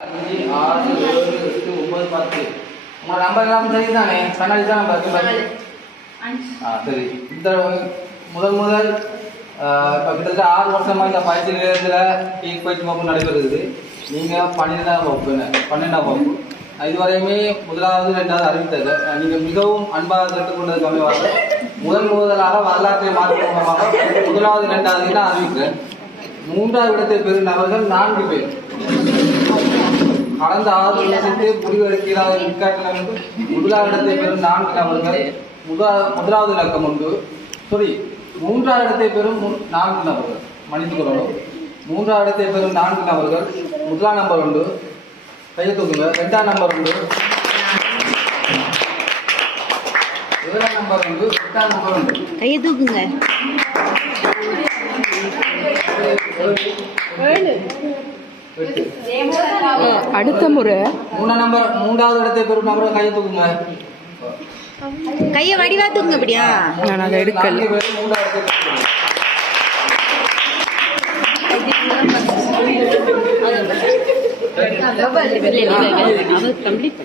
5, 6, 7, 8, 9, 10. உங்களோட நம்பர் எல்லாம் சரி தானே? கண்ணாடி தான் நம்பர். சரி. இந்த முதல் இப்போ கிட்டத்தட்ட 6 வருஷமாக இந்த பயிற்சி நிலையத்தில் கேக் பயிற்சி வகுப்பு நடைபெறுது. நீங்கள் 12ஆம் வகுப்பு இதுவரையுமே 1வது 2வது அறிவித்தது. நீங்கள் மிகவும் அன்பாக கற்றுக்கொண்டது கம்மியாக முதலாக வரலாற்றை மாற்றும் மூலமாக 1வது 2வது தான் அறிவிக்கிறேன். 3வது இடத்தை பெறும் நபர்கள் 4 பேர். கடந்த 6 வருஷத்தில் முடிவெடுக்கிறாத விற்காட்டினருக்கு 1வது இடத்தை பெறும் 4 நபர்கள் 1வது இலக்கம் உண்டு. 3வது இடத்தை பெறும் 4 நபர்கள் மன்னித்துக் கொள்ளணும். 3வது இடத்தை பெறும் 4 நபர்கள் 1ஆம் நம்பர் உண்டு, கையை தூக்குங்க. 2ஆம் நம்பர் உண்டு, 7ஆம் நம்பர் உண்டு, 8ஆம் நம்பர் உண்டு, கையை தூக்குங்க. அடுத்த முறை 3வது இடத்தை பெறும் நபரை கையை தூக்குங்க. கையை வடிவா தூக்குங்க. அப்படியா? நான் அதை எடுக்கல.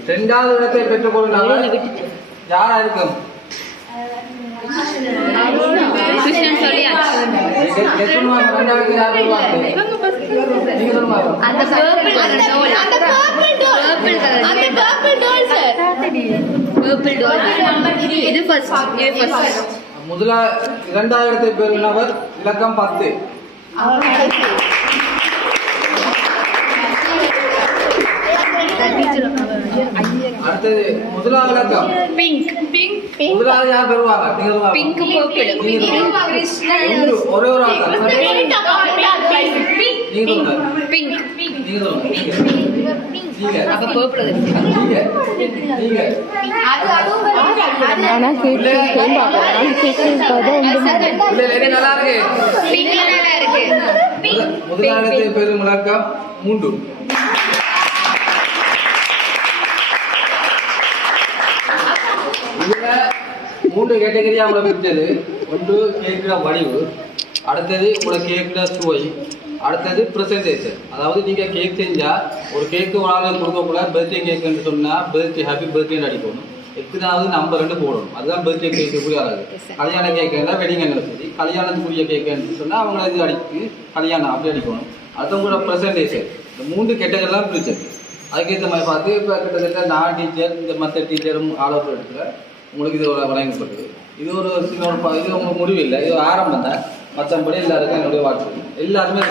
2வது இடத்தை பெற்றுக்கொள்ளும் நபர் யாரா இருக்கும்? இரண்டாவது இடத்தை பெறும் நபர் இலக்கம் 10. அடுத்தது 1வது இலக்கம் பிங்க். 1வது யார் பெறுவாங்க? ஒரே ஒரு ஆள். முதலாளத்தை பெறும் இலக்கம் 3. இதுல 3 கேட்டகரியா உங்களை பிரிச்சது. ஒன்று கேட்கிற வடிவு, அடுத்தது உங்களை கேட்கிற சுவை, அடுத்தது ப்ரெசன்டேஷன். அதாவது நீங்க கேக் செஞ்சா ஒரு கேக்கு ஒரு ஆளுக்கு கொடுக்கக்கூட பர்த்டே கேக்குன்னு சொன்னா பர்த்டே ஹாப்பி பர்த்டேன்னு அடிக்கணும். எத்தனாவது நம்பர் 2 போடணும். அதுதான் பர்த்டே கேக்குரிய அழகு. கல்யாண கேக்குன்னா வெட்டிங் சரி, கல்யாணத்துக்குரிய கேக்குன்னு சொன்னா அவங்கள இது அடிக்கு கல்யாணம் அப்படி அடிக்கணும். அது உங்களோட ப்ரெசன்டேஷன். இந்த 3 கேட்டகரிலாம் பிரிச்சது. அதுக்கேற்ற மாதிரி பார்த்து இப்போ கிட்டத்தட்ட நான் டீச்சர், இந்த மற்ற டீச்சரும் ஆலோசனை எடுத்துல உங்களுக்கு இது வழங்கப்பட்டது. இது ஒரு சின்ன இது உங்களுக்கு முடிவு இல்லை, இது ஆரம்பம் தான். மற்றபடி எல்லாருக்கும் என்னுடைய வாழ்க்கை எல்லாருமே